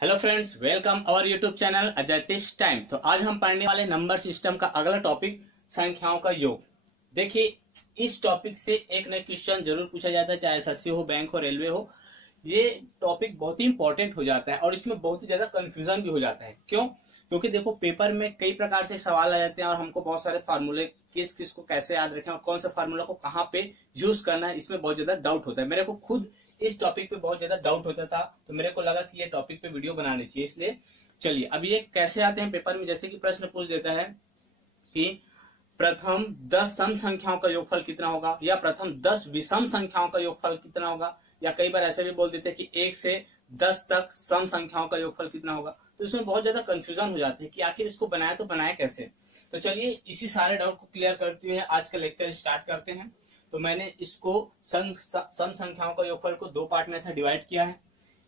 Hello friends, welcome our YouTube channel Ajay test time. तो आज हम पढ़ने वाले नंबर सिस्टम का अगला टॉपिक संख्याओं का योग। देखिए, इस टॉपिक से एक न क्वेश्चन जरूर पूछा जाता है, चाहे एसएससी हो, बैंक हो, रेलवे हो। ये टॉपिक बहुत ही इंपॉर्टेंट हो जाता है और इसमें बहुत ही ज्यादा कंफ्यूजन भी हो जाता है। क्यों? क्योंकि देखो, पेपर में कई प्रकार से सवाल आ जाते हैं और हमको बहुत सारे फार्मूले किस किस को कैसे याद रखें और कौन सा फार्मूला को कहाँ पे यूज करना है, इसमें बहुत ज्यादा डाउट होता है। मेरे को खुद इस टॉपिक पे बहुत ज्यादा डाउट होता था, तो मेरे को लगा कि ये टॉपिक पे वीडियो बनानी चाहिए। इसलिए चलिए, अब ये कैसे आते हैं पेपर में। जैसे कि प्रश्न पूछ देता है कि प्रथम 10 सम संख्याओं का योगफल कितना होगा, या प्रथम 10 विषम संख्याओं का योगफल कितना होगा, या कई बार ऐसे भी बोल देते हैं कि 1 से 10 तक सम संख्याओं का योगफल कितना होगा। तो इसमें बहुत ज्यादा कंफ्यूजन हो जाती है कि आखिर इसको बनाया तो बनाया कैसे। तो चलिए, इसी सारे डाउट को क्लियर करते हुए आज का लेक्चर स्टार्ट करते हैं। तो मैंने इसको सम संख्याओं का योगफल को दो पार्ट में से डिवाइड किया है।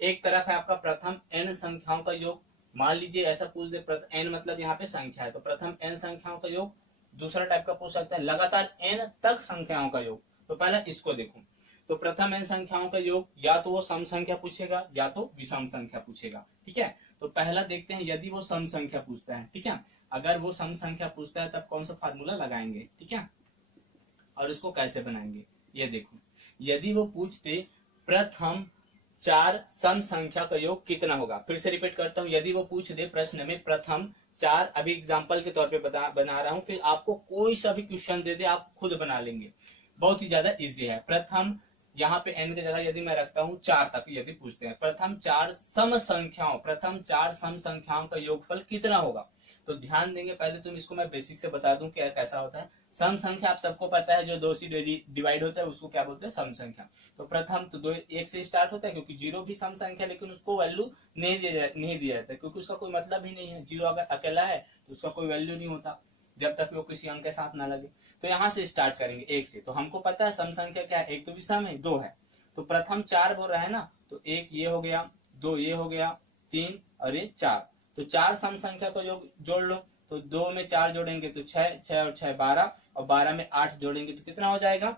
एक तरफ है आपका प्रथम n संख्याओं का योग। मान लीजिए ऐसा पूछ दे, n मतलब यहाँ पे संख्या है, तो प्रथम n संख्याओं का योग। दूसरा टाइप का पूछ सकता है लगातार n तक संख्याओं का योग। तो पहले इसको देखो, तो प्रथम n संख्याओं का योग या तो वो सम संख्या पूछेगा या तो विषम संख्या पूछेगा। ठीक है, तो पहला देखते हैं, यदि वो सम संख्या पूछता है। ठीक है, अगर वो सम संख्या पूछता है तब कौन सा फार्मूला लगाएंगे, ठीक है, और इसको कैसे बनाएंगे ये देखो। यदि वो पूछते प्रथम 4 सम संख्या का योग कितना होगा, फिर से रिपीट करता हूं, यदि वो पूछ दे प्रश्न में प्रथम 4, अभी एग्जांपल के तौर पे बना रहा हूं, फिर आपको कोई सा भी क्वेश्चन दे दे आप खुद बना लेंगे, बहुत ही ज्यादा इजी है। प्रथम यहाँ पे n की जगह यदि मैं रखता हूँ 4 तक, यदि पूछते हैं प्रथम 4 सम संख्याओं का योगफल कितना होगा, तो ध्यान देंगे। पहले तुम इसको मैं बेसिक से बता दूं क्या कैसा होता है। सम संख्या आप सबको पता है, जो 2 से डिवाइड होता है उसको क्या बोलते हैं, सम संख्या। तो प्रथम तो 1 से स्टार्ट होता है, क्योंकि 0 भी सम संख्या, लेकिन उसको वैल्यू नहीं दिया जाता, क्योंकि उसका कोई मतलब ही नहीं है। 0 अगर अकेला है तो उसका कोई वैल्यू नहीं होता जब तक वो किसी अंक के साथ ना लगे। तो यहाँ से स्टार्ट करेंगे 1 से। तो हमको पता है सम संख्या क्या है, 1 तो विषम है, 2 है। तो प्रथम 4 बोल रहा है ना, तो 1 ये हो गया, 2 ये हो गया, 3 और ये 4। तो 4 सम संख्या को जोड़ लो, तो 2 में 4 जोड़ेंगे तो 6, 6 और 6 12, और 12 में 8 जोड़ेंगे तो कितना हो जाएगा,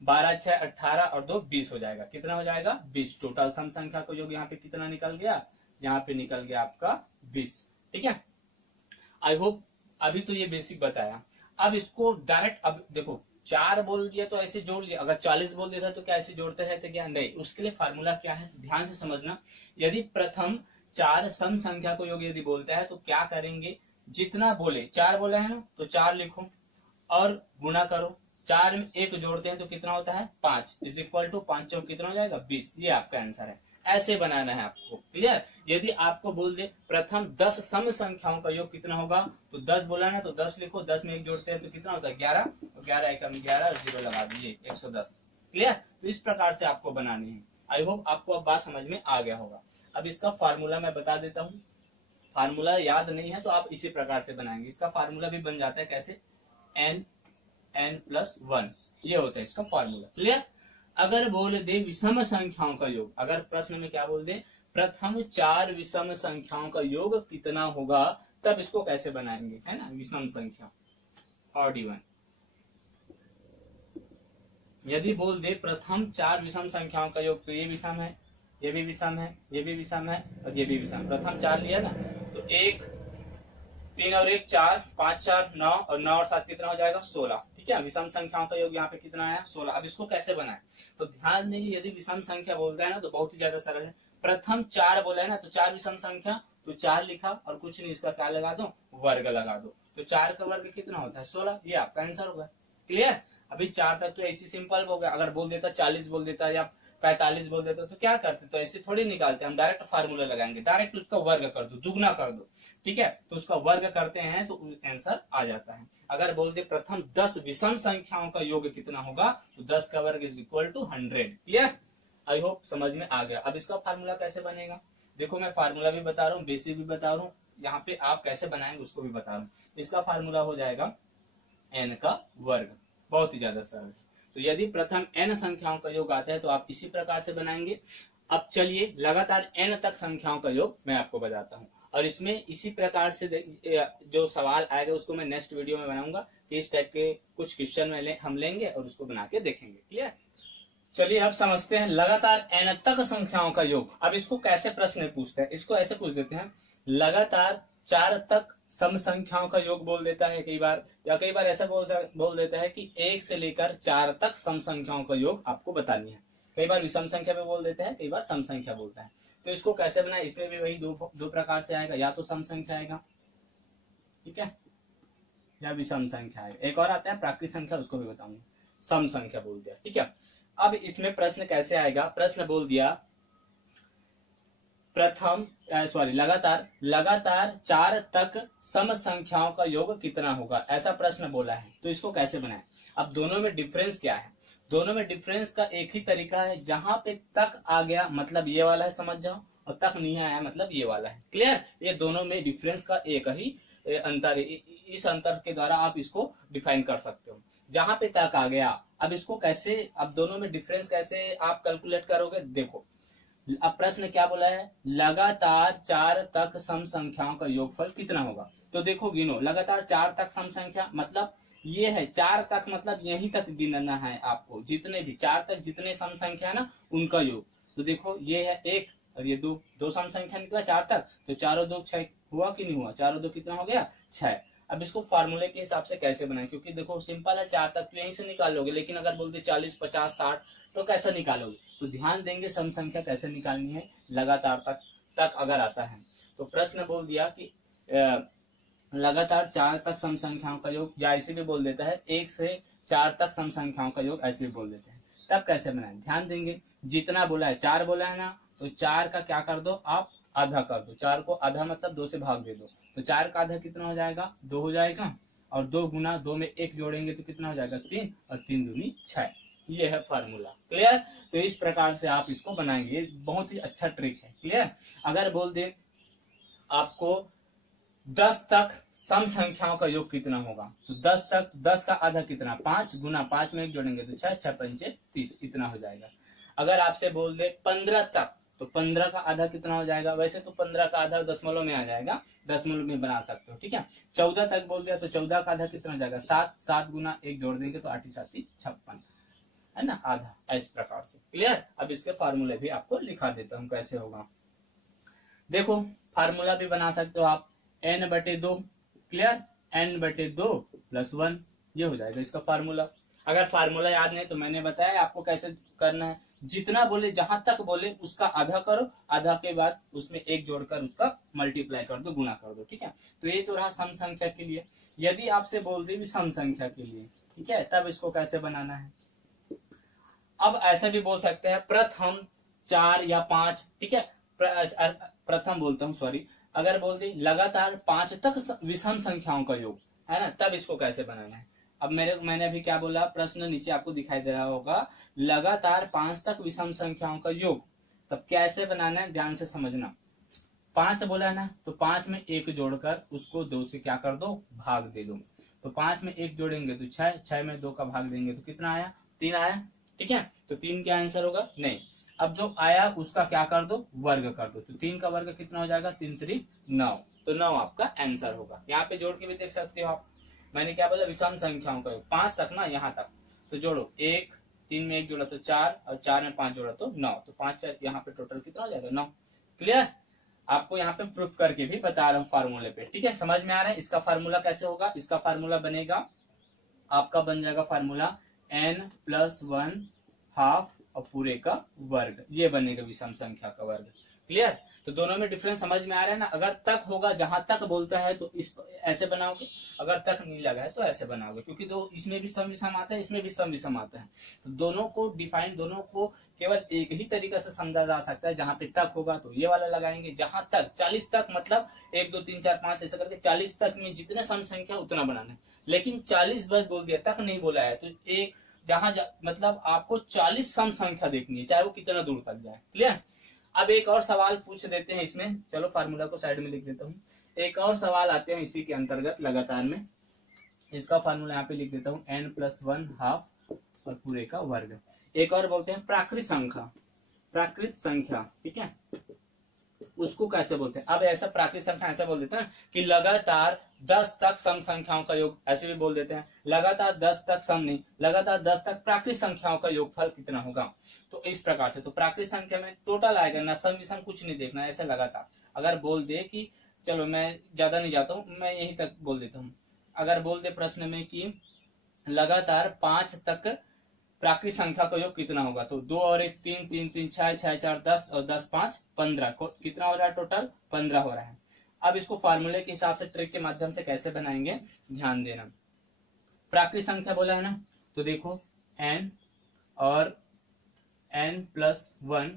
12 6 18 और 2 20 हो जाएगा। कितना हो जाएगा, 20। टोटल सम संख्या को योग यहाँ पे कितना निकल गया, यहाँ पे निकल गया आपका 20। ठीक है, आई होप अभी तो ये बेसिक बताया। अब इसको डायरेक्ट, अब देखो 4 बोल दिया तो ऐसे जोड़ लिया, अगर 40 बोल देता तो क्या ऐसे जोड़ते रहते क्या, नहीं। उसके लिए फार्मूला क्या है, ध्यान से समझना। यदि प्रथम 4 सम संख्या को योग यदि बोलता है तो क्या करेंगे, जितना बोले, 4 बोले हैं तो 4 लिखो और गुणा करो। 4 में 1 जोड़ते हैं तो कितना होता है, 5 इज इक्वल टू 5 चौक कितना हो जाएगा, 20। ये आपका आंसर है। ऐसे बनाना है आपको, क्लियर। यदि आपको बोल दे प्रथम 10 सम संख्याओं का योग कितना होगा, तो 10 बोला ना तो 10 लिखो, 10 में 1 जोड़ते हैं तो कितना होता है, 11, और 11 एकम 11 और 0 लगा दीजिए, 110। क्लियर। तो इस प्रकार से आपको बनानी है। आई होप आपको अब बात समझ में आ गया होगा। अब इसका फार्मूला मैं बता देता हूँ। फार्मूला याद नहीं है तो आप इसी प्रकार से बनाएंगे। इसका फार्मूला भी बन जाता है कैसे, n+1, ये होता है इसका फार्मूला। क्लियर। अगर बोल दे विषम संख्याओं का योग, अगर प्रश्न में क्या बोल दे प्रथम 4 विषम संख्याओं का योग कितना होगा, तब इसको कैसे बनाएंगे, है ना, विषम संख्या ऑड इवन। यदि बोल दे प्रथम 4 विषम संख्याओं का योग, तो ये विषम है, ये भी विषम है, ये भी विषम है और ये भी विषम। प्रथम 4 लिया ना, तो 1 3 और 1 4, 5 4 9 और 9 और 7 कितना हो जाएगा, 16। ठीक है, विषम संख्याओं का योग यहाँ पे कितना आया, 16। अब इसको कैसे बनाए, तो ध्यान देंगे। यदि विषम संख्या बोलता है ना तो बहुत ही ज्यादा सरल है। प्रथम 4 बोला है ना, तो 4 विषम संख्या, तो 4 लिखा और कुछ नहीं, इसका क्या लगा दो, वर्ग लगा दो। तो 4 का वर्ग कितना होता है, 16। ये आपका आंसर होगा। क्लियर। अभी 4 तक तो ऐसी सिंपल हो गया। अगर बोल देता 40 बोल देता या 45 बोल देता तो क्या करते, तो ऐसे थोड़ी निकालते, हम डायरेक्ट फार्मूला लगाएंगे, डायरेक्ट उसका वर्ग कर दो, दुगना कर दो। ठीक है, तो उसका वर्ग करते हैं तो आंसर आ जाता है। अगर बोल दे प्रथम 10 विषम संख्याओं का योग कितना होगा, तो 10 का वर्ग is equal to 100। Clear. I hope समझ में आ गया। अब इसका फार्मूला कैसे बनेगा, देखो मैं फार्मूला भी बता रहा हूँ, बेसिक भी बता रहा हूँ, यहाँ पे आप कैसे बनाएंगे उसको भी बता रहा हूँ। इसका फार्मूला हो जाएगा n का वर्ग, बहुत ही ज्यादा सरल। तो यदि प्रथम n संख्याओं का योग आता है तो आप इसी प्रकार से बनाएंगे। अब चलिए लगातार n तक संख्याओं का योग मैं आपको बताता हूँ, और इसमें इसी प्रकार से जो सवाल आएगा उसको मैं नेक्स्ट वीडियो में बनाऊंगा कि इस टाइप के कुछ क्वेश्चन हम लेंगे और उसको बना के देखेंगे। क्लियर। चलिए अब समझते हैं लगातार n तक संख्याओं का योग। अब इसको कैसे प्रश्न पूछते हैं, इसको ऐसे पूछ देते हैं, लगातार 4 तक सम संख्याओं का योग बोल देता है कई बार, या कई बार ऐसा बोल देता है कि 1 से लेकर 4 तक सम संख्याओं का योग आपको बतानी है। कई बार विषम संख्या पे बोल देते हैं, कई बार सम संख्या बोलता है। तो इसको कैसे बनाए, इसमें भी वही दो प्रकार से आएगा, या तो सम संख्या आएगा, ठीक है, या विषम संख्या आएगा। एक और आता है प्राकृत संख्या, उसको भी बताऊंगा, सम संख्या बोल दिया, ठीक है। अब इसमें प्रश्न कैसे आएगा, प्रश्न बोल दिया लगातार 4 तक सम संख्याओं का योग कितना होगा, ऐसा प्रश्न बोला है। तो इसको कैसे बनाए, अब दोनों में डिफरेंस क्या है, दोनों में डिफरेंस का एक ही तरीका है, जहां पे तक आ गया मतलब ये वाला है, समझ जाओ, और तक नहीं आया मतलब ये वाला है। क्लियर, ये दोनों में डिफरेंस का एक ही अंतर है। इस अंतर के द्वारा आप इसको डिफाइन कर सकते हो, जहां पे तक आ गया। अब इसको कैसे, अब दोनों में डिफरेंस कैसे आप कैलकुलेट करोगे, देखो अब प्रश्न क्या बोला है, लगातार 4 तक सम संख्याओं का योगफल कितना होगा। तो देखो गिनो, लगातार 4 तक सम संख्या मतलब ये है 4 तक, मतलब यहीं तक गिनना है आपको, जितने भी 4 तक जितने सम संख्या है ना उनका योग। तो देखो ये है 1 और ये 2, 2 सम संख्या निकला 4 तक, तो 4 और 2 6 हुआ कि नहीं हुआ, 4 और 2 कितना हो गया 6। अब इसको फार्मूले के हिसाब से कैसे बनाए, क्योंकि देखो सिंपल है, 4 तक तो यहीं से निकालोगे, लेकिन अगर बोलते 40 50 60 तो कैसे निकालोगे। तो ध्यान देंगे सम संख्या कैसे निकालनी है, लगातार तक अगर आता है। तो प्रश्न बोल दिया कि लगातार 4 तक सम संख्याओं का योग, या ऐसे भी बोल देता है 1 से 4 तक सम संख्याओं का योग, ऐसे भी बोल देते हैं। तब कैसे बनाए, ध्यान देंगे, जितना बोला है 4 बोला है ना, तो 4 का क्या कर दो आप, आधा कर दो। 4 को आधा मतलब 2 से भाग दे दो, तो 4 का आधा कितना हो जाएगा, 2 हो जाएगा, और 2 गुना 2 में 1 जोड़ेंगे तो कितना हो जाएगा 3, और 3 दूनी 6। ये है फार्मूला। क्लियर, तो इस प्रकार से आप इसको बनाएंगे, ये बहुत ही अच्छा ट्रिक है। क्लियर, अगर बोल दे आपको 10 तक सम संख्याओं का योग कितना होगा, तो 10 तक 10 का आधा कितना, 5 गुना 5 में 1 जोड़ेंगे तो 6, 6 पंचे 30, इतना हो जाएगा। अगर आपसे बोल दे 15 तक, तो 15 का आधा कितना हो जाएगा, वैसे तो 15 का आधा दशमलव में आ जाएगा, दशमलव में बना सकते हो, ठीक है। 14 तक बोल दिया तो 14 का आधा कितना हो जाएगा 7, 7 गुना 1 जोड़ देंगे तो 8 7 56 है ना, आधा, इस प्रकार से। क्लियर, अब इसके फार्मूले भी आपको लिखा देता हूं कैसे होगा। देखो फार्मूला भी बना सकते हो आप, n/2, क्लियर, n/2 + 1, ये हो जाएगा इसका फार्मूला। अगर फार्मूला याद नहीं तो मैंने बताया आपको कैसे करना है, जितना बोले जहां तक बोले उसका आधा करो, आधा के बाद उसमें 1 जोड़कर उसका मल्टीप्लाई कर दो, गुना कर दो, ठीक है। तो ये तो रहा सम संख्या के लिए। यदि आपसे बोल दे भी सम संख्या के लिए, ठीक है, तब इसको कैसे बनाना है। अब ऐसा भी बोल सकते हैं प्रथम 4 या 5, ठीक है, प्रथम बोलता हूँ सॉरी, अगर बोल दी लगातार 5 तक विषम संख्याओं का योग है ना, तब इसको कैसे बनाना है। अब मैंने अभी क्या बोला, प्रश्न नीचे आपको दिखाई दे रहा होगा, लगातार 5 तक विषम संख्याओं का योग, तब कैसे बनाना है ध्यान से समझना। 5 बोला है ना, तो 5 में 1 जोड़कर उसको 2 से क्या कर दो, भाग दे दो। तो 5 में 1 जोड़ेंगे तो 6, 6 में 2 का भाग देंगे तो कितना आया, 3 आया, ठीक है। तो 3 क्या आंसर होगा, नहीं, अब जो आया उसका क्या कर दो, वर्ग कर दो। तो 3 का वर्ग कितना हो जाएगा, 3 3 9, तो 9 आपका आंसर होगा। यहाँ पे जोड़ के भी देख सकते हो आप, मैंने क्या बोला, विषम संख्याओं का 5 तक ना, यहाँ तक, तो जोड़ो 1, 3 में 1 जोड़ा तो 4, और 4 में 5 जोड़ा तो 9, तो 5 4 यहाँ पे टोटल कितना हो जाएगा 9। क्लियर, आपको यहाँ पे प्रूफ करके भी बता रहा हूँ फार्मूले पे, ठीक है, समझ में आ रहा है। इसका फार्मूला कैसे होगा, इसका फार्मूला बनेगा आपका, बन जाएगा फार्मूला n+1/2 और पूरे का वर्ग, ये बनेगा विषम संख्या का वर्ग। क्लियर, तो दोनों में डिफरेंस समझ में आ रहा है ना। अगर तक होगा, जहां तक बोलता है तो इस ऐसे बनाओगे, अगर तक नहीं लगा है तो ऐसे बनाओगे, क्योंकि दो इसमें भी सम विषम आता है, इसमें भी सम विषम आता है। तो दोनों को डिफाइन, दोनों को केवल एक ही तरीका से समझा जा सकता है। जहां पे तक होगा तो ये वाला लगाएंगे, जहां तक 40 तक मतलब 1 2 3 4 5 ऐसा करके 40 तक में जितने सम संख्या उतना बनाना है। लेकिन 40 बस बोल दिया, तक नहीं बोला है, तो एक जहां मतलब आपको 40 सम संख्या देखनी है, चाहे वो कितना दूर तक जाए। क्लियर, अब एक और सवाल पूछ देते हैं इसमें, चलो फार्मूला को साइड में लिख देता हूँ। एक और सवाल आते हैं इसी के अंतर्गत लगातार में, इसका फार्मूला यहाँ पे लिख देता हूँ n+1/2 और पूरे का वर्ग। एक और बोलते हैं प्राकृत संख्या, प्राकृत संख्या, ठीक है, उसको कैसे बोलते हैं। अब ऐसा प्राकृतिक संख्या ऐसा बोल देते हैं कि लगातार 10 तक सम संख्याओं का योग, ऐसे भी बोल देते हैं। लगातार 10 तक सम नहीं, लगातार 10 तक प्राकृतिक संख्याओं का योगफल कितना होगा। तो इस प्रकार से तो प्राकृतिक संख्या में टोटल आएगा ना, सम विषम कुछ नहीं देखना, ऐसे लगातार अगर बोल दे कि चलो मैं ज्यादा नहीं जाता हूँ, मैं यहीं तक बोल देता हूँ। अगर बोल दे प्रश्न में कि लगातार 5 तक प्राकृतिक संख्या का योग कितना होगा, तो 2 और 1 3, 3 3 6, 6 4 10 और 10 5 15, कितना हो रहा है टोटल 15 हो रहा है। अब इसको फार्मूले के हिसाब से ट्रिक के माध्यम से कैसे बनाएंगे ध्यान देना। प्राकृतिक संख्या बोला है ना, तो देखो n और n+1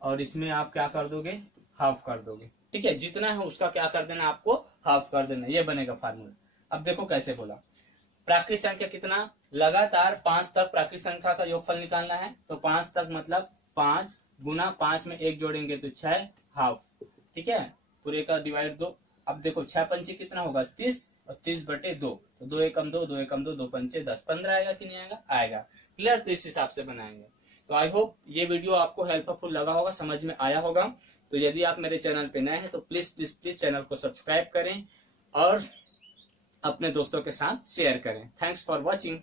और इसमें आप क्या कर दोगे, हाफ कर दोगे। ठीक है, जितना है उसका क्या कर देना, आपको हाफ कर देना, ये बनेगा फार्मूला। अब देखो कैसे बोला, प्राकृतिक संख्या कितना, लगातार 5 तक प्राकृतिक संख्या का योगफल निकालना है। तो 5 तक मतलब 5 गुना 5 में 1 जोड़ेंगे तो 6 हाफ। ठीक है, पूरे का डिवाइड 2। अब देखो 6 पंचे कितना होगा 30 और 30/2, तो 2 एकम 2, 2 एकम 2, 2 पंचे 10, 15 आएगा कि नहीं आएगा, आएगा। क्लियर, तो इस हिसाब से बनाएंगे। तो आई होप ये वीडियो आपको हेल्पफुल लगा होगा, समझ में आया होगा। तो यदि आप मेरे चैनल पे नए हैं तो प्लीज प्लीज प्लीज चैनल को सब्सक्राइब करें और अपने दोस्तों के साथ शेयर करें। Thanks for watching.